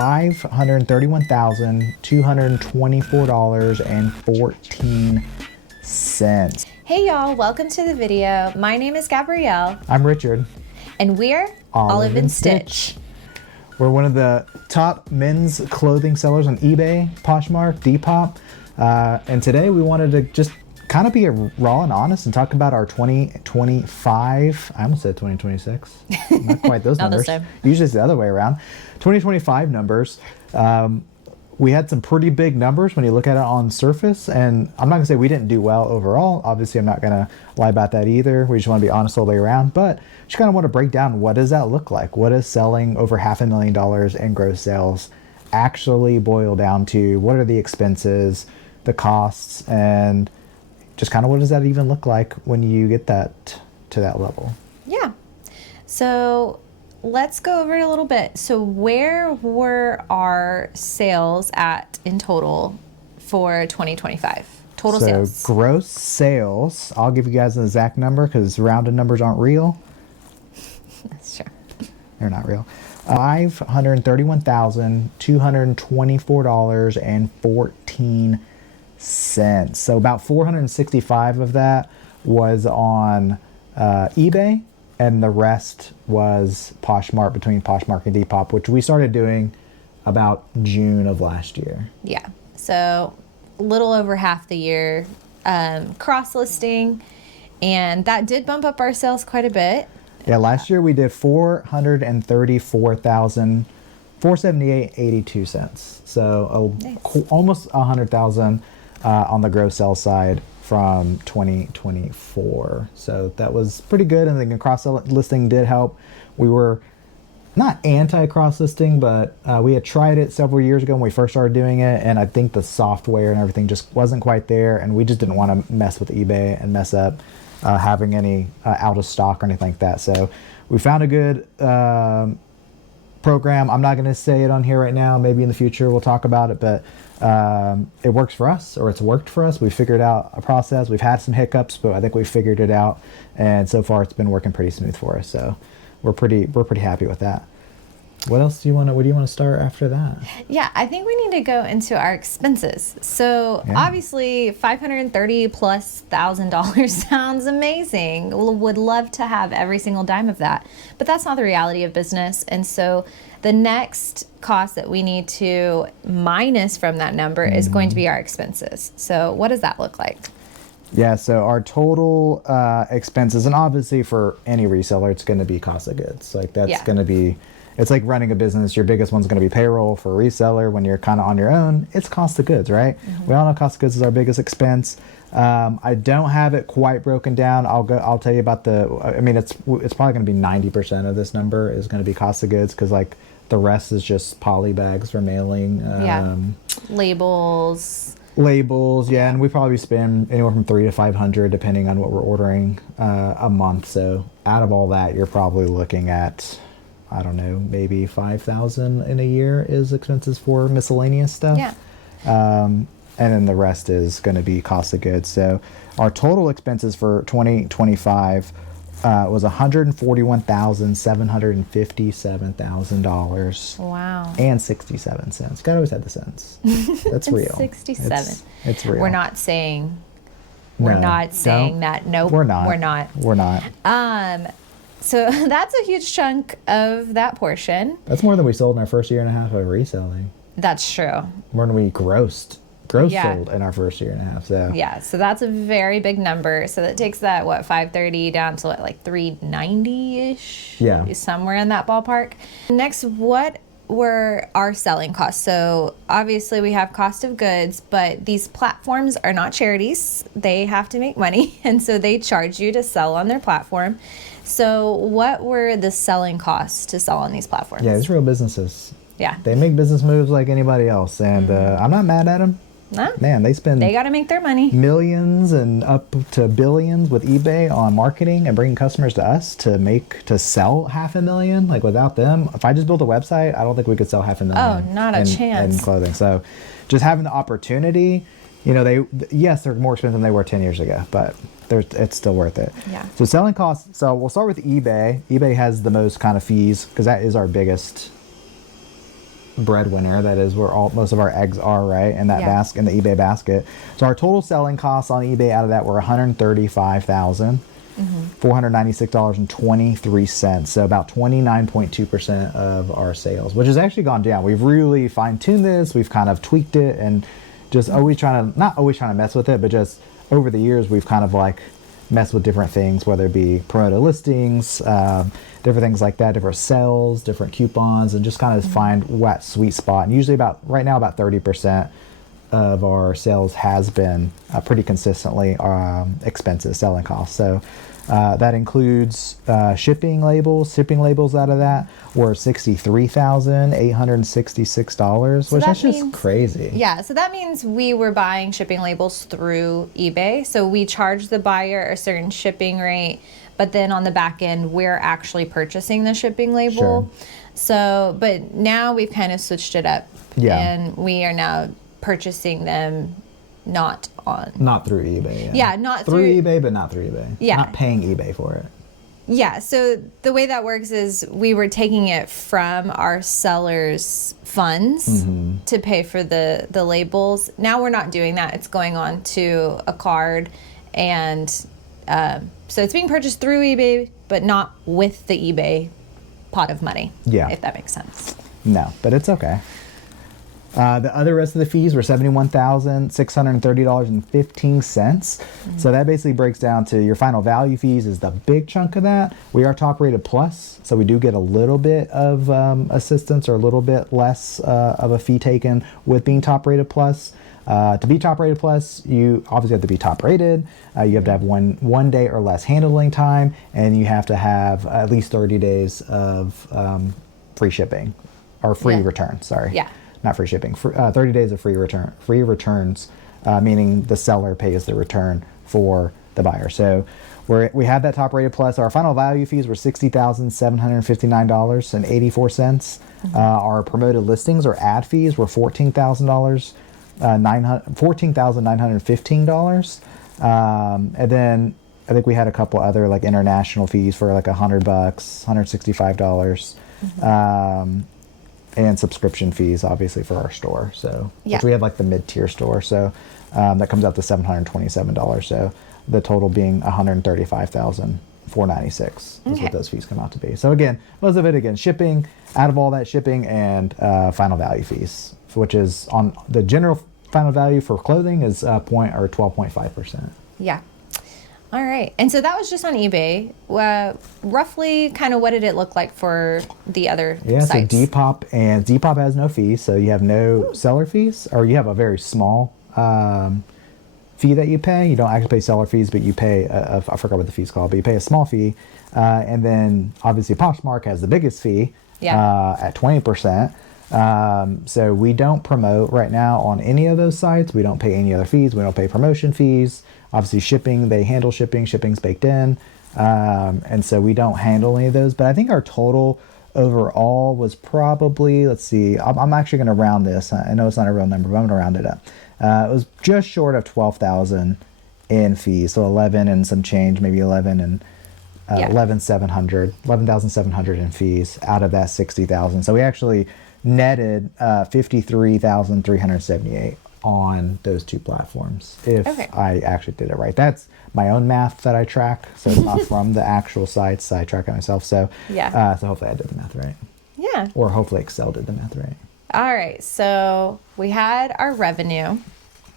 $531,224.14. Hey y'all, welcome to the video. My name is Gabrielle. I'm Richard. And we're Olive and Stitch. We're one of the top men's clothing sellers on eBay, Poshmark, Depop. And today we wanted to just kind of be raw and honest and talk about our 2025, I almost said 2026, not quite those Not numbers. this time. Usually it's the other way around. 2025 numbers. We had some pretty big numbers when you look at it on surface, and I'm not gonna say we didn't do well overall. Obviously, I'm not gonna lie about that either. We just want to be honest all the way around, but just kind of want to break down what does that look like? What does selling over $500,000 in gross sales actually boil down to? What are the expenses, the costs, and just kind of what does that even look like when you get that to that level? Yeah. So let's go over it a little bit. So where were our sales at in total for 2025? Total sales. So gross sales, I'll give you guys an exact number because rounded numbers aren't real. That's true. They're not real. $531,224.14. So about 465 of that was on eBay, and the rest was Poshmark, between Poshmark and Depop, which we started doing about June of last year. Yeah. So a little over half the year cross-listing, and that did bump up our sales quite a bit. Yeah, last year we did $434,478.82. So Nice. Almost 100,000 on the gross sales side from 2024. So that was pretty good. And the cross listing did help. We were not anti cross listing, but we had tried it several years ago when we first started doing it. And I think the software and everything just wasn't quite there. And we just didn't want to mess with eBay and mess up having any out of stock or anything like that. So we found a good program. I'm not going to say it on here right now. Maybe in the future we'll talk about it, but it works for us, or it's worked for us. We figured out a process. We've had some hiccups, but I think we figured it out, and so far it's been working pretty smooth for us. So we're pretty happy with that. What else do you want to? What do you want to start after that? Yeah, I think we need to go into our expenses. So obviously, $530,000+ sounds amazing. Would love to have every single dime of that, but that's not the reality of business. And so the next cost that we need to minus from that number is going to be our expenses. So what does that look like? Yeah, so our total expenses, and obviously for any reseller, it's going to be cost of goods. Like that's going to be. It's like running a business. Your biggest one's going to be payroll. For a reseller, when you're kind of on your own, it's cost of goods, right? Mm-hmm. We all know cost of goods is our biggest expense. I don't have it quite broken down. I'll tell you about the. I mean, it's probably going to be 90% of this number is going to be cost of goods, because like the rest is just poly bags for mailing. Labels, yeah, and we probably spend anywhere from $300 to $500 depending on what we're ordering a month. So out of all that, you're probably looking at, I don't know, maybe $5,000 in a year is expenses for miscellaneous stuff. Yeah. And then the rest is going to be cost of goods. So our total expenses for 2025 was $141,757,000. Wow. And 67 cents. God always had the cents. That's real. 67. It's real. We're not saying. No, that. Nope. We're not. We're not. So that's a huge chunk of that portion. That's more than we sold in our first year and a half of reselling. That's true. More than we gross sold in our first year and a half. So yeah, so that's a very big number. So that takes that 530 down to like 390-ish. Yeah, somewhere in that ballpark. Next, what were our selling costs? So obviously we have cost of goods, but these platforms are not charities. They have to make money, and so they charge you to sell on their platform. So what were the selling costs to sell on these platforms? Yeah, it's real businesses. Yeah. They make business moves like anybody else, and I'm not mad at them. No. Man, they got to make their money. Millions and up to billions with eBay on marketing and bringing customers to us to sell $500,000. Like without them, if I just built a website, I don't think we could sell $500,000. Oh, not a chance. In clothing. So just having the opportunity, they're more expensive than they were 10 years ago, but it's still worth it. Yeah. So selling costs. So we'll start with eBay. eBay has the most kind of fees because that is our biggest breadwinner. That is where most of our eggs are, right? In that Yeah. in the eBay basket. So our total selling costs on eBay out of that were $135,496.23. So about 29.2% of our sales, which has actually gone down. We've really fine-tuned this. We've kind of tweaked it and just not always trying to mess with it, but just over the years we've kind of like mess with different things, whether it be promoted listings, different things like that, different sales, different coupons, and just kind of find what sweet spot. And usually right now about 30% of our sales has been pretty consistently expenses, selling costs. So that includes shipping labels. Shipping labels out of that were $63,866, which that's just crazy. Yeah, so that means we were buying shipping labels through eBay. So we charge the buyer a certain shipping rate, but then on the back end, we're actually purchasing the shipping label. Sure. So, but now we've kind of switched it up. Yeah. And we are now purchasing them not through eBay. Yeah, not through eBay, but not through eBay. Yeah. Not paying eBay for it. Yeah, so the way that works is we were taking it from our sellers' funds to pay for the labels. Now we're not doing that. It's going on to a card, and so it's being purchased through eBay, but not with the eBay pot of money. Yeah. If that makes sense. No, but it's okay. The other rest of the fees were $71,630.15. So that basically breaks down to your final value fees is the big chunk of that. We are top rated plus, so we do get a little bit of assistance or a little bit less of a fee taken with being top rated plus. To be top rated plus, you obviously have to be top rated. You have to have one day or less handling time, and you have to have at least 30 days of free shipping or free return. Sorry. Yeah. Not free shipping. 30 days of free returns, meaning the seller pays the return for the buyer. So we had that top rated plus. Our final value fees were $60,759.84. Our promoted listings or ad fees were $14,915. And then I think we had a couple other like international fees for like $100, $165. And subscription fees, obviously, for our store. So, which we have like the mid-tier store. So that comes out to $727. So the total being $135,496 is what those fees come out to be. So again, most of it, shipping, out of all that shipping and final value fees, which is on the general final value for clothing is 12.5%. Yeah. All right. And so that was just on eBay. Roughly, kind of what did it look like for the other sites? So Depop has no fees, so you have no seller fees, or you have a very small fee that you pay. You don't actually pay seller fees, but you pay, I forgot what the fee's called, but you pay a small fee. And then obviously Poshmark has the biggest fee at 20%. So we don't promote right now on any of those sites. We don't pay any other fees. We don't pay promotion fees. Obviously shipping, they handle shipping. Shipping's baked in. And so we don't handle any of those. But I think our total overall was probably, let's see, I'm actually going to round this. I know it's not a real number, but I'm going to round it up. It was just short of $12,000 in fees. So 11 and some change, maybe 11 and 11,700 in fees out of that 60,000. So we actually netted 53,378 on those two platforms. If I actually did it right, that's my own math that I track, so it's not from the actual sites. I track it myself. So so hopefully I did the math right. Yeah. Or hopefully Excel did the math right. All right. So we had our revenue,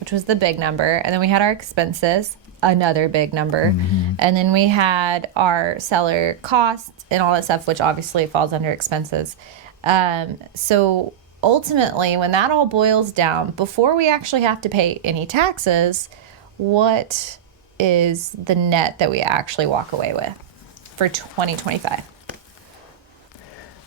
which was the big number, and then we had our expenses, another big number, and then we had our seller costs and all that stuff, which obviously falls under expenses. So ultimately, when that all boils down, before we actually have to pay any taxes, what is the net that we actually walk away with for 2025?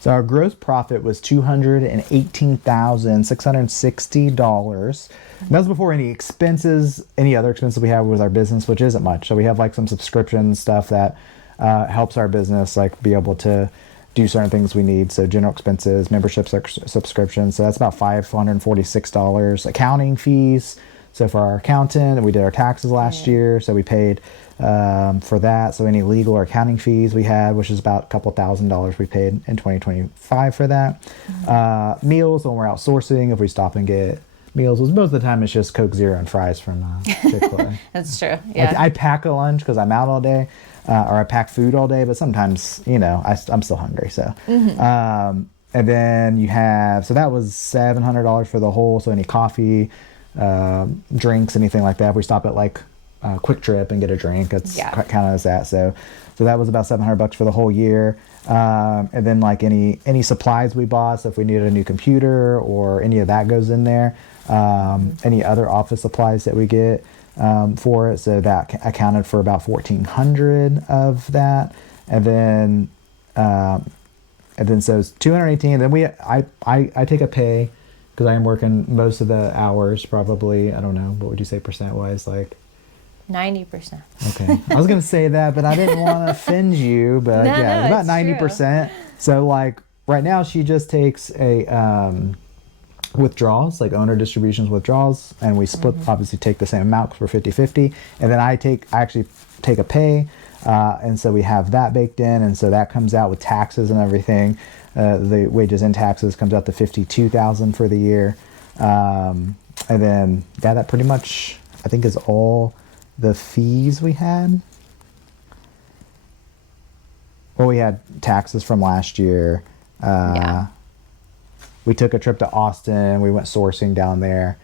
So our gross profit was $218,660. And that was before any expenses, any other expenses we have with our business, which isn't much. So we have like some subscription stuff that helps our business like be able to do certain things we need. So general expenses, membership subscriptions. So that's about $546. Accounting fees. So for our accountant, we did our taxes last year. So we paid for that. So any legal or accounting fees we had, which is about a couple $1,000 we paid in 2025 for that. Meals when we're outsourcing, if we stop and get meals, most of the time it's just Coke Zero and fries from Chick-fil-A. That's true. Yeah. I pack a lunch because I'm out all day, or I pack food all day, but sometimes, I'm still hungry. So, and then you have, so that was $700 for the whole. So any coffee, drinks, anything like that. If we stop at like Quick Trip and get a drink, it's kind of as that. So that was about $700 for the whole year. And then like any supplies we bought. So if we needed a new computer or any of that goes in there. Any other office supplies that we get for it. So that accounted for about $1,400 of that. And then so it's 218. Then I take a pay because I am working most of the hours, probably, I don't know, what would you say percent wise? Like 90%. Okay. I was going to say that, but I didn't want to offend you, but No, yeah, no, about 90%. true. So like right now she just takes a, withdrawals, like owner distributions withdrawals, and we split, obviously take the same amount because we're 50-50. And then I actually take a pay. And so we have that baked in. And so that comes out with taxes and everything. The wages and taxes comes out to $52,000 for the year. And then, that pretty much, I think, is all the fees we had. Well, we had taxes from last year. We took a trip to Austin. We went sourcing down there.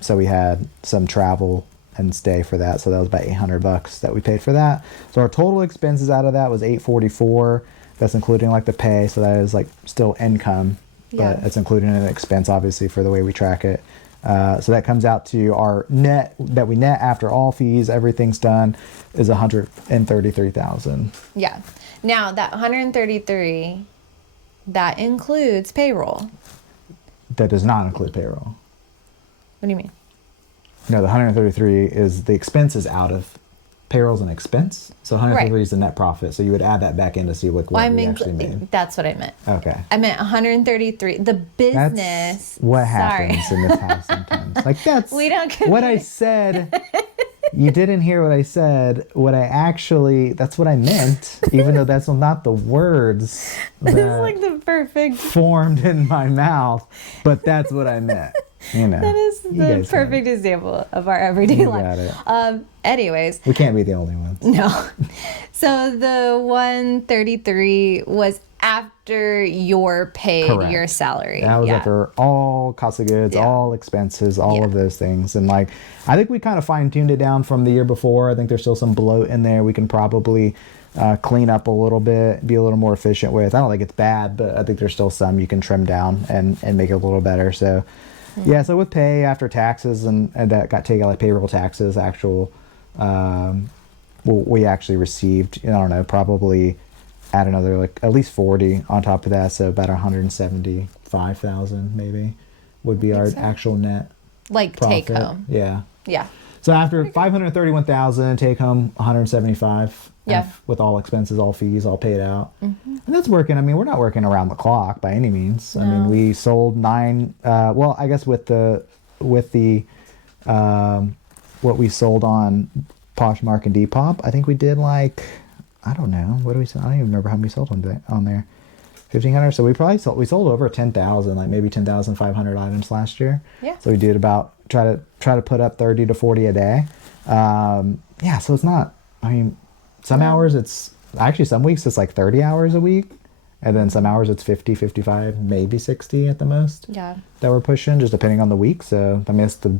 So we had some travel and stay for that. So that was about $800 that we paid for that. So our total expenses out of that was $844. That's including like the pay. So that is like still income, but it's included in an expense, obviously, for the way we track it. So that comes out to our net that we net after all fees, everything's done, is $133,000. Yeah. Now that 133, that includes payroll. That does not include payroll. What do you mean? No, the 133 is the expenses out of payroll's an expense. So 133 is the net profit. So you would add that back in to see what we actually made. That's what I meant. Okay. I meant 133. The business. That's what happens in this house sometimes. Like that's We don't what I said. You didn't hear what I said. That's what I meant, even though that's not the words This that is like the perfect. formed in my mouth, but that's what I meant. That is the perfect example of our everyday life. Got it. Anyways. We can't be the only ones. No. So the 133 was after your paid Correct. your salary. That was after all cost of goods, all expenses, all of those things. And like, I think we kind of fine tuned it down from the year before. I think there's still some bloat in there we can probably clean up a little bit, be a little more efficient with. I don't think it's bad, but I think there's still some you can trim down and make it a little better. So yeah, so with pay after taxes and that got taken, like payroll taxes, actual, we actually received, I don't know, probably add another like at least 40 on top of that, so about 175,000 maybe would be our actual net like profit. take home. Yeah. Yeah. So after 531,000, take home 175. Yeah. With all expenses, all fees, all paid out, and that's working. I mean, we're not working around the clock by any means. I mean, we sold 9. Well, I guess with the what we sold on Poshmark and Depop, I think we did like, I don't know, what do we sell? I don't even remember how many sold on there. 1,500. So we sold over 10,000, like maybe 10,500 items last year. Yeah. So we did about try to put up 30 to 40 a day. Yeah. So it's not. I mean, some hours it's actually some weeks it's like 30 hours a week, and then some hours it's 50, 55, maybe 60 at the most. Yeah. That we're pushing, just depending on the week. So I mean, it's the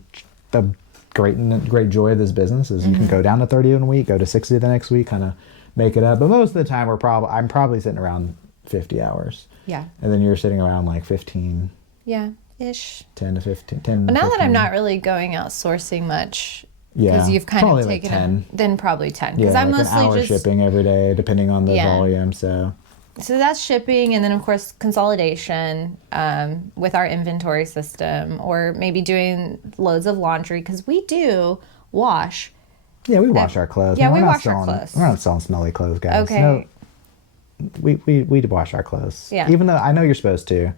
great joy of this business is you can go down to 30 in a week, go to 60 the next week, kind of make it up. But most of the time I'm probably sitting around 50 hours. Yeah. And then you're sitting around like 15. Yeah. Ish. 10 to 15. 10 But now 15. that I'm not really going out sourcing much, yeah, because you've kind probably of like taken 10. then probably 10. Yeah, Because I'm like mostly an hour just shipping every day, depending on the volume. So that's shipping, and then of course consolidation with our inventory system, or maybe doing loads of laundry because we do wash. Yeah, we wash our clothes. Yeah, we wash our clothes. We're not selling smelly clothes, guys. Okay. No, we wash our clothes. Yeah. Even though I know you're supposed to.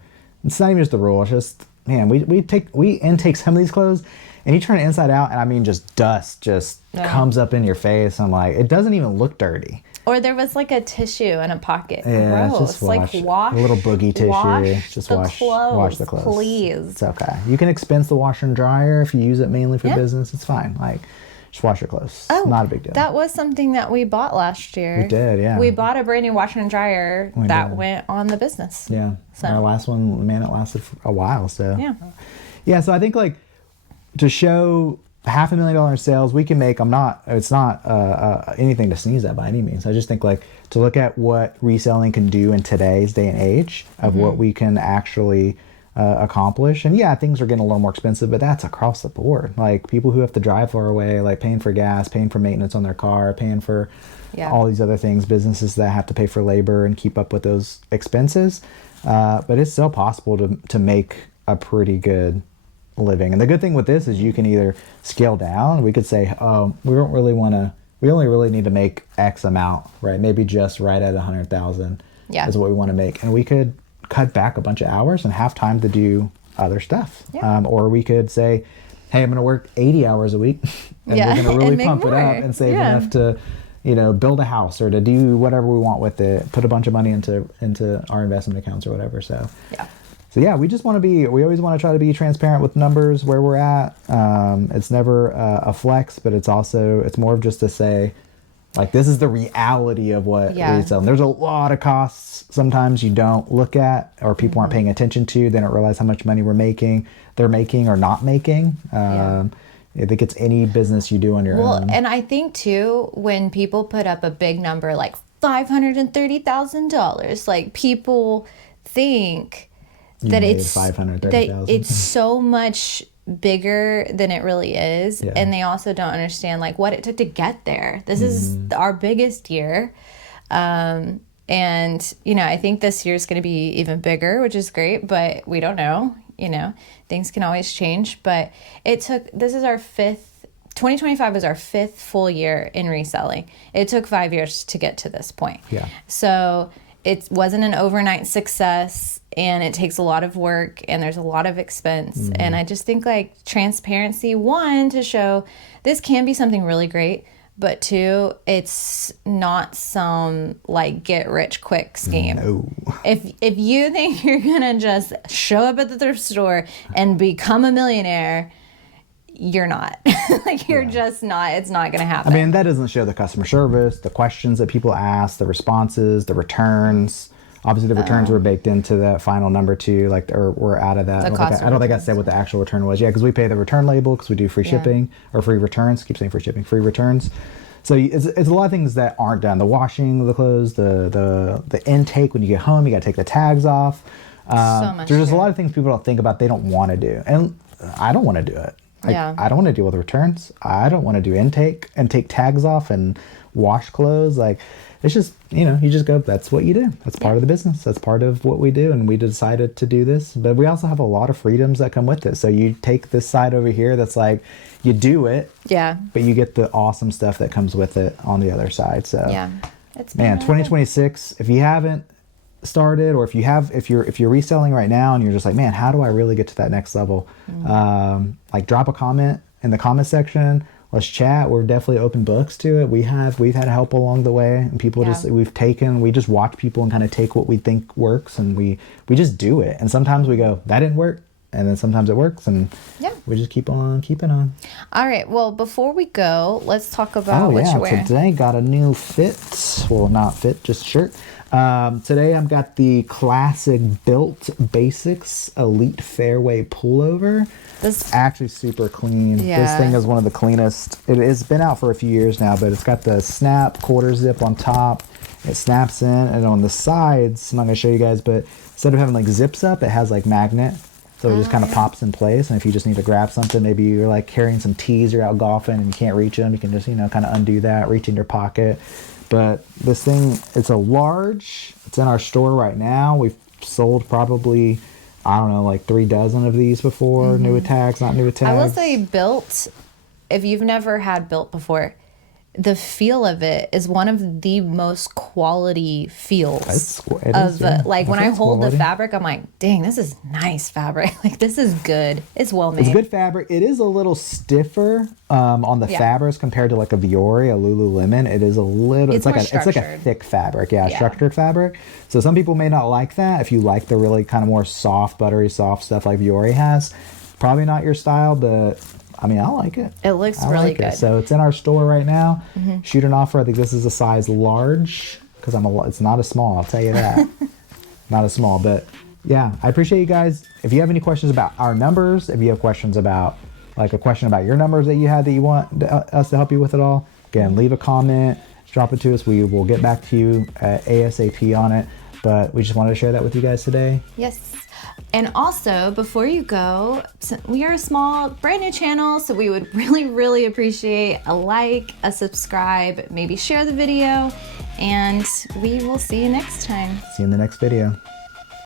It's not even just the rule. It's just, man, we intake some of these clothes, And you turn it inside out, and I mean, just dust just comes up in your face. I'm like, it doesn't even look dirty. Or there was like a tissue in a pocket. Yeah, Gross. just wash, like wash a little boogie tissue. Just wash the clothes. Please. It's okay. You can expense the washer and dryer if you use it mainly for business. It's fine. Like, just wash your clothes. Oh, not a big deal. That was something that we bought last year. We did, yeah. We bought a brand new washer and dryer went on the business. Yeah. So. Our last one, man, it lasted for a while. So yeah. So I think like to show $500,000 in sales, we can make. It's not anything to sneeze at by any means. I just think like to look at what reselling can do in today's day and age of what we can actually accomplish. And yeah, things are getting a little more expensive, but that's across the board. Like people who have to drive far away, like paying for gas, paying for maintenance on their car, paying for all these other things, businesses that have to pay for labor and keep up with those expenses. But it's still possible to make a pretty good living. And the good thing with this is you can either scale down. We could say, we only really need to make X amount, right? Maybe just right at 100,000 is what we want to make. And we could cut back a bunch of hours and have time to do other stuff. Or we could say, hey, I'm going to work 80 hours a week and we're going to really pump it up and save enough to, build a house or to do whatever we want with it, put a bunch of money into our investment accounts or whatever. So we just want to we always want to try to be transparent with numbers where we're at. It's never a flex, but it's more of just to say, like, this is the reality of what reselling. There's a lot of costs sometimes you don't look at or people aren't paying attention to. They don't realize how much money they're making or not making. I think it's any business you do on your own. Well, and I think too, when people put up a big number like $530,000, like people think that it's so much bigger than it really is, and they also don't understand like what it took to get there. This is our biggest year, and I think this year is going to be even bigger, which is great, but we don't know. Things can always change, but this is our 2025 is our 5th full year in reselling. It took 5 years to get to this point. So it wasn't an overnight success, and it takes a lot of work, and there's a lot of expense. And I just think like transparency, one, to show this can be something really great, but two, it's not some like get rich quick scheme. No. If you think you're gonna just show up at the thrift store and become a millionaire, you're not. Like, you're just not. It's not going to happen. I mean, that doesn't show the customer service, the questions that people ask, the responses, the returns. Obviously, the returns were baked into that final number too. Like, or we're out of that. I don't think I said what the actual return was. Yeah, because we pay the return label because we do free shipping or free returns. Keep saying free shipping, free returns. So it's a lot of things that aren't done. The washing of the clothes, the intake when you get home, you got to take the tags off. So much. There's just a lot of things people don't think about. They don't want to do, and I don't want to do it. I don't want to deal with returns. I don't want to do intake and take tags off and wash clothes. Like, it's just, you just go, that's what you do. That's part of the business. That's part of what we do. And we decided to do this. But we also have a lot of freedoms that come with it. So you take this side over here that's like, you do it. Yeah. But you get the awesome stuff that comes with it on the other side. So, it's 2026, if you haven't started, or if you're reselling right now and you're just like, man, how do I really get to that next level? Like, drop a comment in the comment section. Let's chat. We're definitely open books to it. We've had help along the way, and people we just watch people and kind of take what we think works, and we just do it. And sometimes we go, that didn't work, and then sometimes it works, and we just keep on keeping on. All right. Well, before we go, let's talk about what you're wearing. Today got a new fit. Well, not fit, just shirt. Today I've got the classic Built Basics Elite Fairway pullover. This actually super clean. This thing is one of the cleanest. It has been out for a few years now, but it's got the snap quarter zip on top. It snaps in, and on the sides, I'm not gonna show you guys, but instead of having like zips up, it has like magnet. So it just kind of pops in place, and if you just need to grab something, maybe you're like carrying some tees, you're out golfing and you can't reach them, you can just, kind of undo that, reach in your pocket. But this thing, it's a large. It's in our store right now. We've sold probably, I don't know, like 3 dozen of these before. New with tags, not new with tags. I will say Built, if you've never had Built before, the feel of it is one of the most quality feels It of is, yeah. like when I That's hold quality. the fabric, I'm like, dang, this is nice fabric. Like this is good. It's well made. It's good fabric. It is a little stiffer on the Yeah. fabrics compared to like a Viore, a Lululemon. It is a little. It's like more it's like a structured. thick fabric. Yeah, Yeah. structured fabric. So some people may not like that. If you like the really kind of more soft, buttery, soft stuff like Viore has, probably not your style. But I mean, I like it. It looks I really like good. it. So it's in our store right now. Shoot an offer. I think this is a size large because it's not a small. I'll tell you that. Not a small, but yeah, I appreciate you guys. If you have any questions about our numbers, if you have questions about like a question about your numbers that you had that you want us to help you with at all, again, leave a comment, drop it to us. We will get back to you ASAP on it. But we just wanted to share that with you guys today. Yes. And also, before you go, we are a small, brand new channel, so we would really, really appreciate a like, a subscribe, maybe share the video, and we will see you next time. See you in the next video.